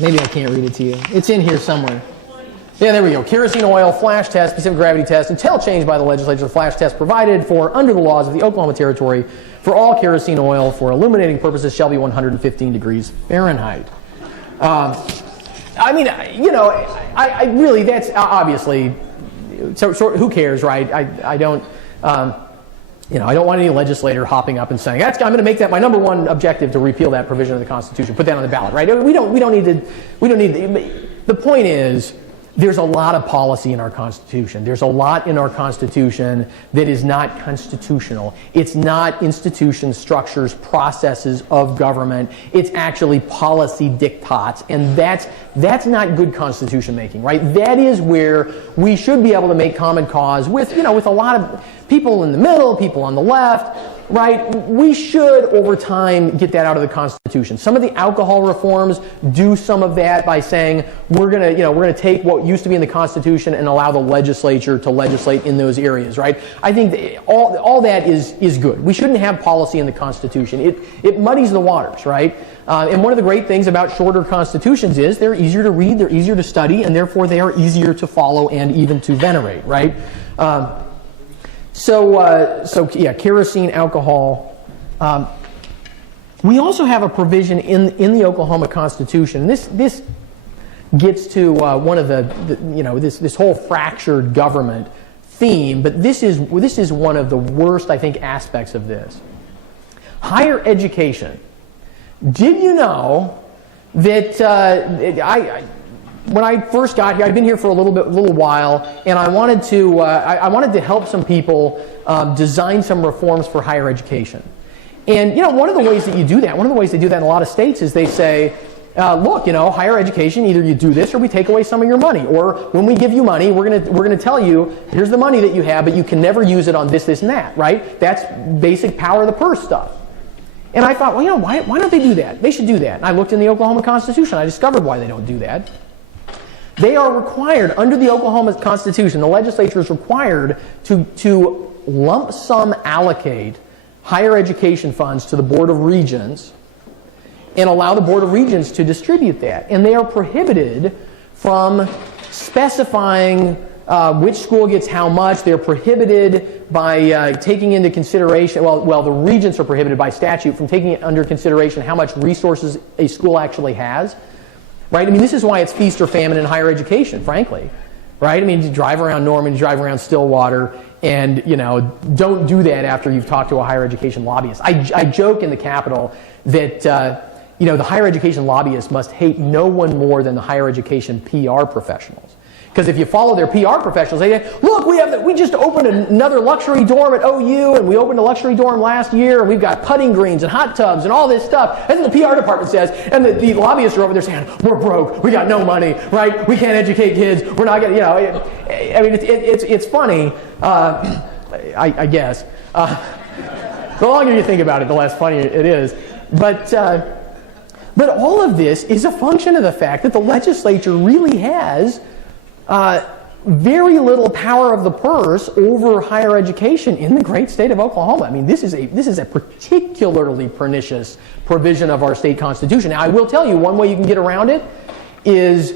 Maybe I can't read it to you. It's in here somewhere. Yeah, there we go. Kerosene oil flash test, specific gravity test, until changed by the legislature, the flash test provided for under the laws of the Oklahoma Territory for all kerosene oil for illuminating purposes shall be 115 degrees Fahrenheit. I mean, you know, I really, that's obviously, so who cares, right? I don't, you know, I don't want any legislator hopping up and saying, I'm going to make that my number one objective to repeal that provision of the Constitution, put that on the ballot, right? We don't need, the point is, there's a lot of policy in our Constitution. There's a lot in our Constitution that is not constitutional. It's not institutions, structures, processes of government. It's actually policy diktats, and that's not good Constitution making, right? That is where we should be able to make common cause with, you know, with a lot of people in the middle, people on the left, right? We should, over time, get that out of the Constitution. Some of the alcohol reforms do some of that by saying we're going to take what used to be in the Constitution and allow the legislature to legislate in those areas, right? I think all that is good. We shouldn't have policy in the Constitution. It muddies the waters, right? And one of the great things about shorter constitutions is they're easier to read, they're easier to study, and therefore they are easier to follow and even to venerate, right? So yeah, kerosene, alcohol. We also have a provision in the Oklahoma Constitution. This gets to one of this whole fractured government theme, but this is one of the worst, I think, aspects of this. Higher education. Did you know that when I first got here, I'd been here for a little while, and I wanted to help some people design some reforms for higher education. And you know, one of the ways that you do that, one of the ways they do that in a lot of states is they say, look, you know, higher education, either you do this or we take away some of your money, or when we give you money, we're gonna tell you, here's the money that you have, but you can never use it on this, and that, right? That's basic power of the purse stuff. And I thought, well, you know, why don't they do that? They should do that. And I looked in the Oklahoma Constitution. I discovered why they don't do that. They are required, under the Oklahoma Constitution, the legislature is required to lump sum allocate higher education funds to the Board of Regents and allow the Board of Regents to distribute that. And they are prohibited from specifying which school gets how much. They're prohibited by taking into consideration, well, the regents are prohibited by statute from taking under consideration how much resources a school actually has. Right? I mean, this is why it's feast or famine in higher education, frankly. Right? I mean, you drive around Norman, you drive around Stillwater, and, you know, don't do that after you've talked to a higher education lobbyist. I joke in the Capitol that, you know, the higher education lobbyists must hate no one more than the higher education PR professionals. Because if you follow their PR professionals, they say, look, we just opened another luxury dorm at OU, and we opened a luxury dorm last year, and we've got putting greens and hot tubs and all this stuff. That's what the PR department says. And the lobbyists are over there saying, we're broke, we got no money, right? We can't educate kids, we're not going to, you know. I mean, it's funny, I guess. The longer you think about it, the less funny it is. But all of this is a function of the fact that the legislature really has very little power of the purse over higher education in the great state of Oklahoma. I mean, this is a particularly pernicious provision of our state constitution. Now, I will tell you, one way you can get around it is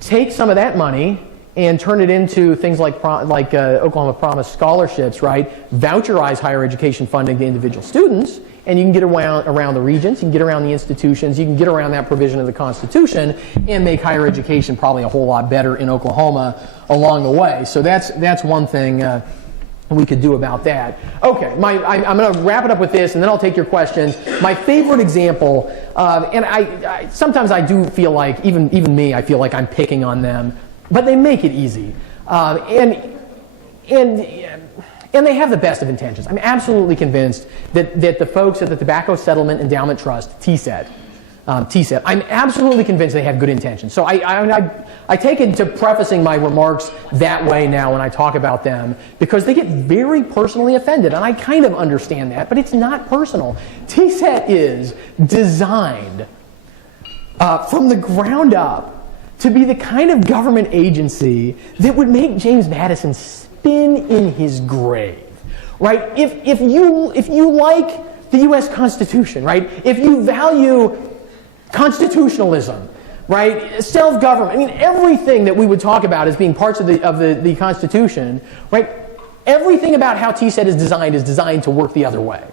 take some of that money and turn it into things like Oklahoma Promise scholarships, right? Voucherize higher education funding to individual students, and you can get around the regents, you can get around the institutions, you can get around that provision of the Constitution and make higher education probably a whole lot better in Oklahoma along the way. So that's one thing we could do about that. Okay, I'm going to wrap it up with this, and then I'll take your questions. My favorite example, and I sometimes I do feel like, even me, I feel like I'm picking on them, but they make it easy. And they have the best of intentions. I'm absolutely convinced that the folks at the Tobacco Settlement Endowment Trust, TSET, I'm absolutely convinced they have good intentions. So I take it to prefacing my remarks that way now when I talk about them, because they get very personally offended, and I kind of understand that, but it's not personal. TSET is designed from the ground up to be the kind of government agency that would make James Madison spin in his grave, right? If you like the U.S. Constitution, right? If you value constitutionalism, right? Self-government. I mean, everything that we would talk about as being parts of the Constitution, right? Everything about how TSET is designed to work the other way.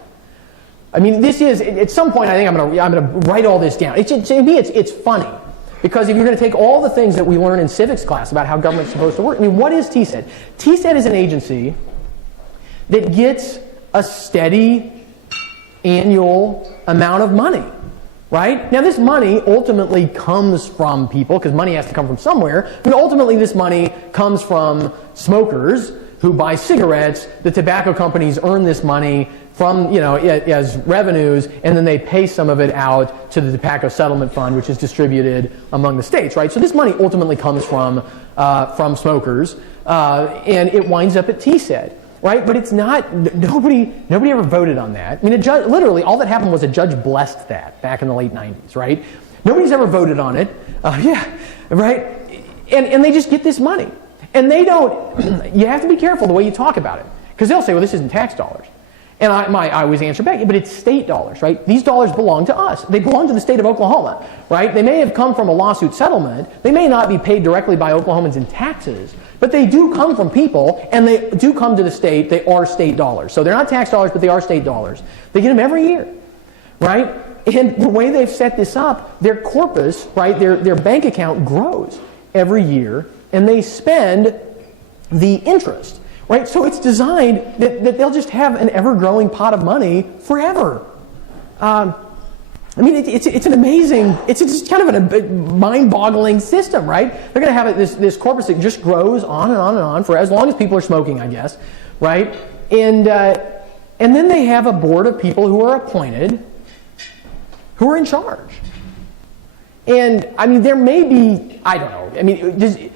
I mean, this is, at some point, I think I'm going to write all this down. To me, it's funny. Because if you're going to take all the things that we learn in civics class about how government's supposed to work, I mean, what is TSET? TSET is an agency that gets a steady annual amount of money, right? Now, this money ultimately comes from people, because money has to come from somewhere. I mean, ultimately, this money comes from smokers who buy cigarettes. The tobacco companies earn this money from, as revenues, and then they pay some of it out to the Tobacco Settlement Fund, which is distributed among the states, right? So this money ultimately comes from smokers, and it winds up at TSET, right? But it's not, nobody ever voted on that. I mean, literally, all that happened was a judge blessed that back in the late 90s, right? Nobody's ever voted on it, right? And they just get this money. And they don't, you have to be careful the way you talk about it, because they'll say, well, this isn't tax dollars. And I always answer back, but it's state dollars, right? These dollars belong to us. They belong to the state of Oklahoma, right? They may have come from a lawsuit settlement. They may not be paid directly by Oklahomans in taxes, but they do come from people, and they do come to the state. They are state dollars. So they're not tax dollars, but they are state dollars. They get them every year, right? And the way they've set this up, their corpus, right, their bank account grows every year, and they spend the interest. Right, so it's designed that they'll just have an ever-growing pot of money forever. I mean, it's an amazing, it's just kind of a mind-boggling system, right? They're going to have this corpus that just grows on and on and on for as long as people are smoking, I guess, right? And then they have a board of people who are appointed, who are in charge. And I mean, there may be, I don't know. I mean,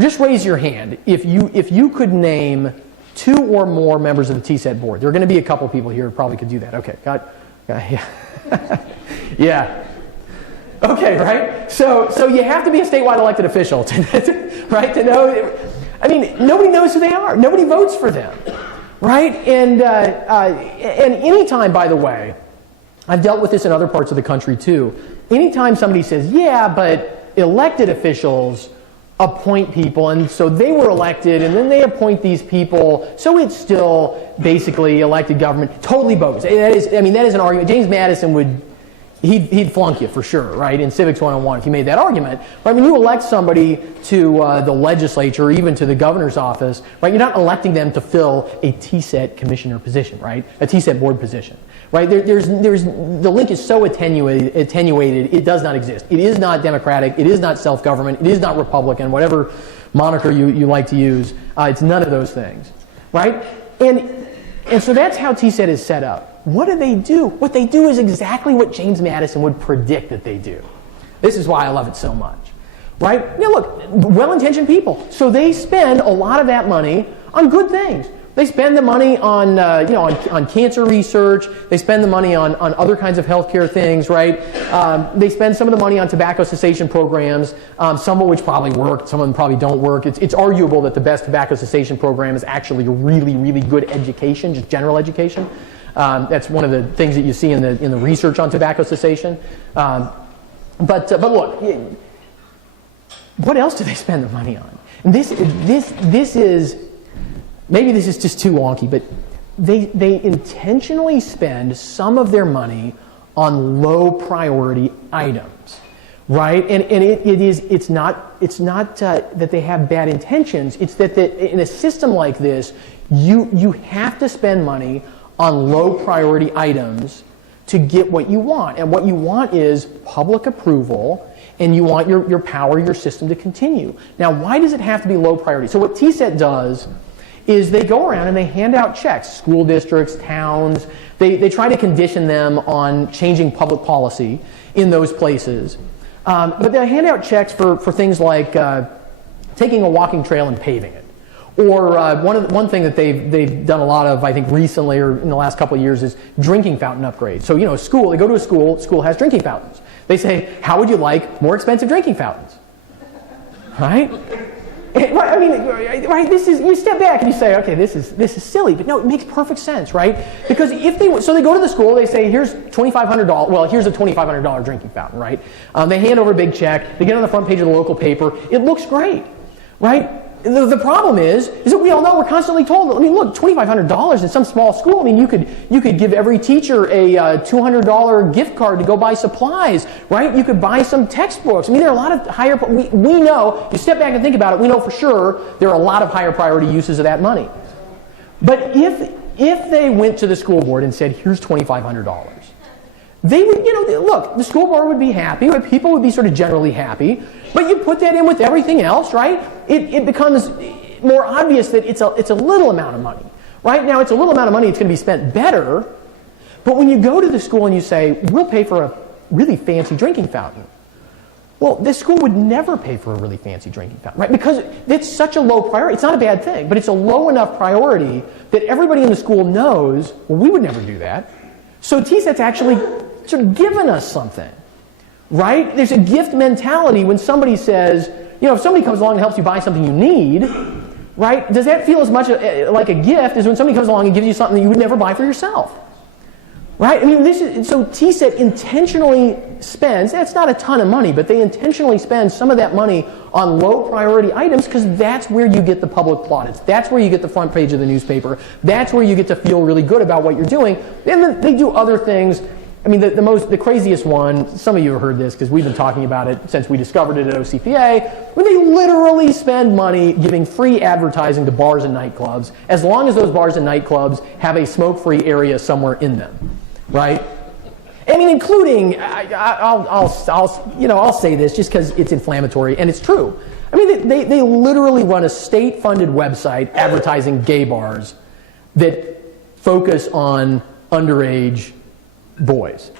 just raise your hand if you could name 2 or more members of the TSET board. There are going to be a couple people here who probably could do that. Okay, yeah. Yeah. Okay, right? So you have to be a statewide elected official right, to know. I mean, nobody knows who they are. Nobody votes for them, right? And anytime, by the way, I've dealt with this in other parts of the country too. Anytime somebody says, yeah, but elected officials appoint people, and so they were elected, and then they appoint these people, so it's still basically elected government. Totally bogus. That is an argument. James Madison he'd flunk you for sure, right, in Civics 101 if you made that argument. But I mean, you elect somebody to the legislature or even to the governor's office, right? You're not electing them to fill a TSET commissioner position, right? A TSET board position, right? There's the link is so attenuated, it does not exist. It is not democratic. It is not self-government. It is not Republican, whatever moniker you like to use. It's none of those things, right? And so that's how TSET is set up. What do they do? What they do is exactly what James Madison would predict that they do. This is why I love it so much, right? Now look, well-intentioned people. So they spend a lot of that money on good things. They spend the money on, on cancer research. They spend the money on other kinds of healthcare things, right? They spend some of the money on tobacco cessation programs, some of which probably work, some of them probably don't work. It's arguable that the best tobacco cessation program is actually a really, really good education, just general education. That's one of the things that you see in the research on tobacco cessation. But look, what else do they spend their money on? And this is, maybe this is just too wonky, but they intentionally spend some of their money on low priority items, right? And it's not that they have bad intentions. It's that in a system like this, you have to spend money on low priority items to get what you want. And what you want is public approval, and you want your power, your system to continue. Now, why does it have to be low priority? So what TSET does is they go around and they hand out checks. School districts, towns, they try to condition them on changing public policy in those places. But they hand out checks for things like taking a walking trail and paving it. Or one thing that they've done a lot of, I think, recently or in the last couple of years is drinking fountain upgrades. So, a school, they go to a school has drinking fountains. They say, how would you like more expensive drinking fountains? Right? I mean, right? You step back and you say, okay, this is silly, but no, it makes perfect sense, right? Because so they go to the school, they say, here's $2,500. Well, here's a $2,500 drinking fountain, right? They hand over a big check. They get on the front page of the local paper. It looks great, right? The problem is that we all know, we're constantly told, I mean, look, $2,500 in some small school, I mean, you could give every teacher a $200 gift card to go buy supplies, right? You could buy some textbooks. I mean, there are a lot of higher, we know, you step back and think about it, we know for sure there are a lot of higher priority uses of that money. But if they went to the school board and said, here's $2,500, they would, look, the school board would be happy, people would be sort of generally happy, but you put that in with everything else, right? It becomes more obvious that it's a little amount of money. Right now, it's a little amount of money, it's going to be spent better, but when you go to the school and you say, we'll pay for a really fancy drinking fountain, well, the school would never pay for a really fancy drinking fountain, right? Because it's such a low priority. It's not a bad thing, but it's a low enough priority that everybody in the school knows, well, we would never do that. So TSET's actually sort of given us something, right? There's a gift mentality when somebody says, if somebody comes along and helps you buy something you need, right? Does that feel as much like a gift as when somebody comes along and gives you something that you would never buy for yourself? Right? I mean, so TSET intentionally spends, that's not a ton of money, but they intentionally spend some of that money on low priority items because that's where you get the public plaudits. That's where you get the front page of the newspaper. That's where you get to feel really good about what you're doing. And then they do other things. I mean, the craziest one, some of you have heard this because we've been talking about it since we discovered it at OCPA, where they literally spend money giving free advertising to bars and nightclubs as long as those bars and nightclubs have a smoke-free area somewhere in them, right? I mean, including, I'll say this just because it's inflammatory and it's true. I mean, they literally run a state-funded website advertising gay bars that focus on underage boys.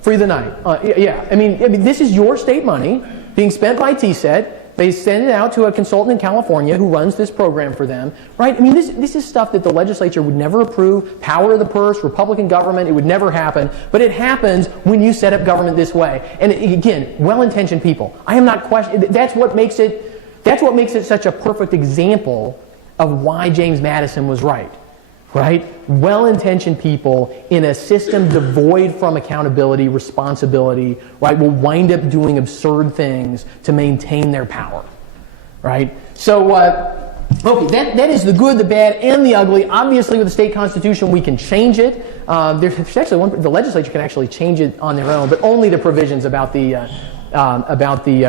Free the night. Yeah. I mean, this is your state money being spent by TSET. They send it out to a consultant in California who runs this program for them, right? I mean, this is stuff that the legislature would never approve. Power of the purse, Republican government, it would never happen. But it happens when you set up government this way. And again, well-intentioned people. I am not questioning. That's what makes it such a perfect example of why James Madison was right. Right? Well-intentioned people in a system devoid from accountability, responsibility, right, will wind up doing absurd things to maintain their power. Right? So, okay, that is the good, the bad, and the ugly. Obviously, with the state constitution, we can change it. There's actually the legislature can actually change it on their own, but only the provisions about the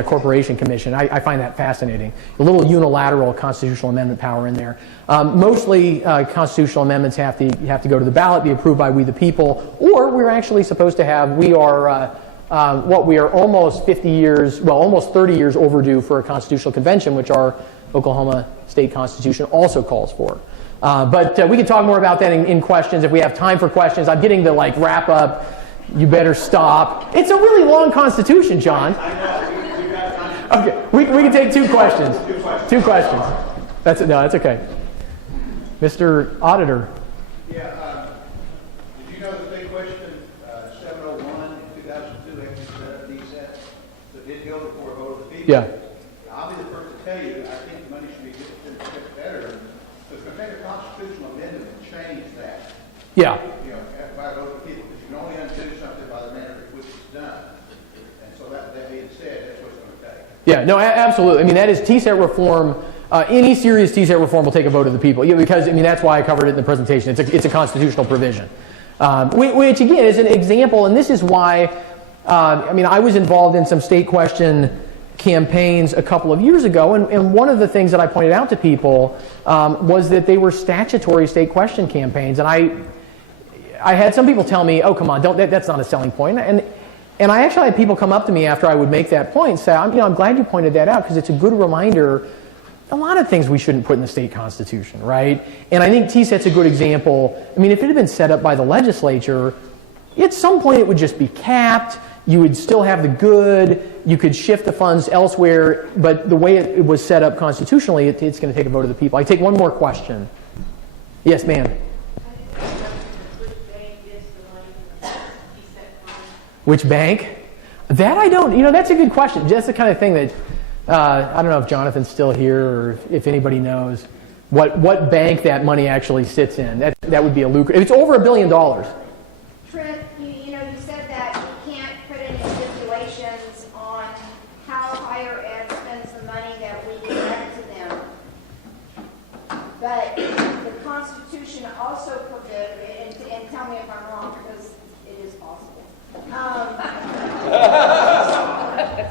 Corporation Commission. I find that fascinating. A little unilateral constitutional amendment power in there. Mostly constitutional amendments have to go to the ballot, be approved by we the people, or we're actually supposed to have, we are almost 50 years, well, almost 30 years overdue for a constitutional convention, which our Oklahoma state constitution also calls for. But we can talk more about that in questions if we have time for questions. I'm getting the wrap up. You better stop. It's a really long constitution, John. Okay, we can take two questions. Two questions. That's it. No, that's okay. Mr. Auditor. Yeah. Did you know the big question 701 in 2002 actually set that did go before a vote of the people? Yeah. I'll be the first to tell you I think the money should be given better. So it's going to take a constitutional amendment to change that. Yeah. By a vote of the people, because you can only undo something by the manner in which it's done. And so that being said, that's what it's going to take. Yeah, Yeah, no, absolutely. I mean, that is TSET reform. Any serious TSET reform will take a vote of the people. Yeah, because, I mean, that's why I covered it in the presentation. It's a constitutional provision. Which, again, is an example, and this is why, I mean, I was involved in some state question campaigns a couple of years ago, and one of the things that I pointed out to people was that they were statutory state question campaigns, and I had some people tell me, "Oh, come on, that's not a selling point," and I actually had people come up to me after I would make that point and say, I'm glad you pointed that out because it's a good reminder. A lot of things we shouldn't put in the state constitution, right? And I think TSET's a good example. I mean, if it had been set up by the legislature, at some point it would just be capped. You would still have the good. You could shift the funds elsewhere. But the way it was set up constitutionally, it's going to take a vote of the people. I take one more question. Yes, ma'am. Which bank? That I don't. You know, that's a good question. That's the kind of thing that I don't know if Jonathan's still here or if anybody knows what bank that money actually sits in. That would be a lucrative. It's over $1 billion. Trent, you said that you can't put any stipulations on how higher ed spends the money that we direct to them. But the Constitution also provides, and tell me if I'm wrong, because it is possible.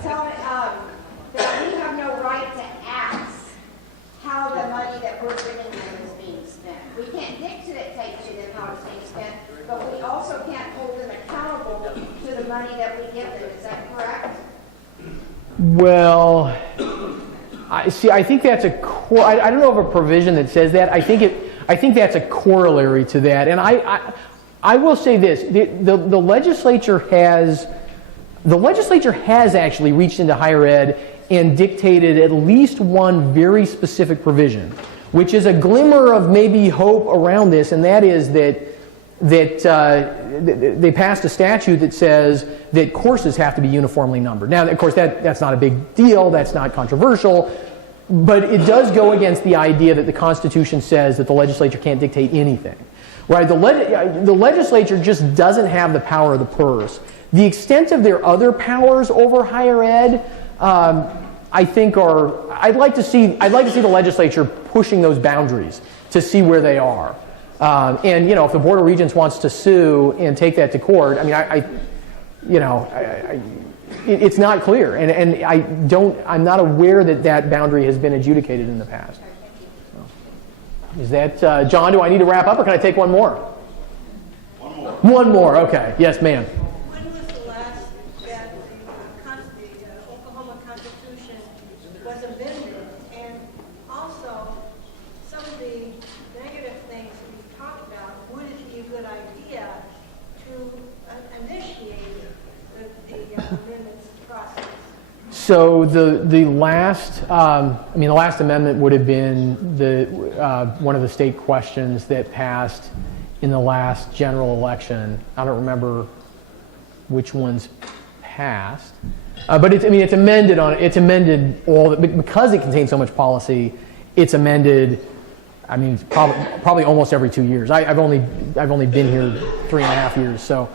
Tell me that we have no right to ask how the money that we're giving them is being spent. We can't dictate to them how it's being spent, but we also can't hold them accountable to the money that we give them. Is that correct? Well, I think that's I don't know of a provision that says that. I think that's a corollary to that. And I will say this: the legislature has actually reached into higher ed and dictated at least one very specific provision, which is a glimmer of maybe hope around this, and that is that they passed a statute that says that courses have to be uniformly numbered. Now, of course, that's not a big deal. That's not controversial. But it does go against the idea that the Constitution says that the legislature can't dictate anything. Right? The legislature just doesn't have the power of the purse. The extent of their other powers over higher ed, I think I'd like to see the legislature pushing those boundaries to see where they are. And if the Board of Regents wants to sue and take that to court, I mean, it's not clear, and I'm not aware that boundary has been adjudicated in the past. So, is that John? Do I need to wrap up, or can I take one more? One more. One more. Okay. Yes, ma'am. When was the last that the Oklahoma Constitution was amended? And also, some of the negative things that we've talked about, would it be a good idea to initiate the amendments process? So the last, the last amendment would have been one of the state questions that passed in the last general election. I don't remember which ones passed, but it's amended it's amended all because it contains so much policy. It's amended. I mean, probably almost every 2 years. I've only been here 3.5 years, so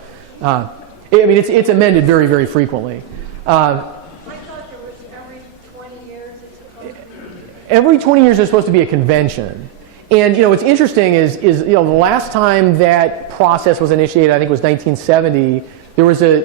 it's amended very, very frequently. Every 20 years there's supposed to be a convention. And what's interesting is the last time that process was initiated, I think it was 1970, there was a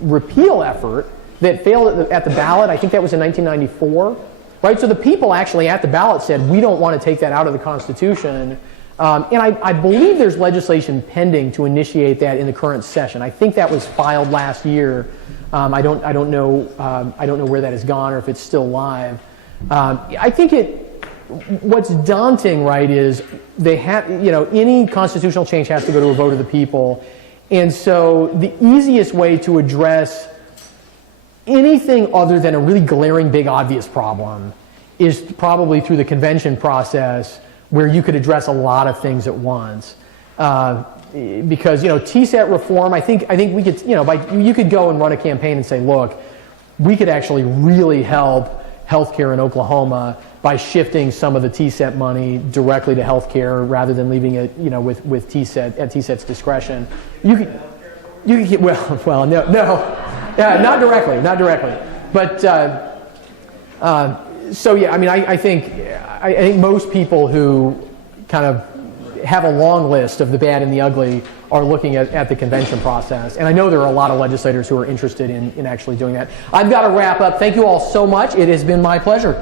repeal effort that failed at the ballot. I think that was in 1994. Right? So the people actually at the ballot said, we don't want to take that out of the Constitution. And I believe there's legislation pending to initiate that in the current session. I think that was filed last year. I don't know where that has gone or if it's still live. I think what's daunting, right, is they have, any constitutional change has to go to a vote of the people. And so the easiest way to address anything other than a really glaring, big, obvious problem is probably through the convention process, where you could address a lot of things at once. Because, TSET reform, I think we could, you could go and run a campaign and say, look, we could actually really help healthcare in Oklahoma by shifting some of the TSET money directly to healthcare rather than leaving it, with TSET at TSET's discretion. You could get, well, no, yeah, not directly, but So yeah, I mean, I think most people who kind of have a long list of the bad and the ugly are looking at the convention process. And I know there are a lot of legislators who are interested in actually doing that. I've got to wrap up. Thank you all so much. It has been my pleasure.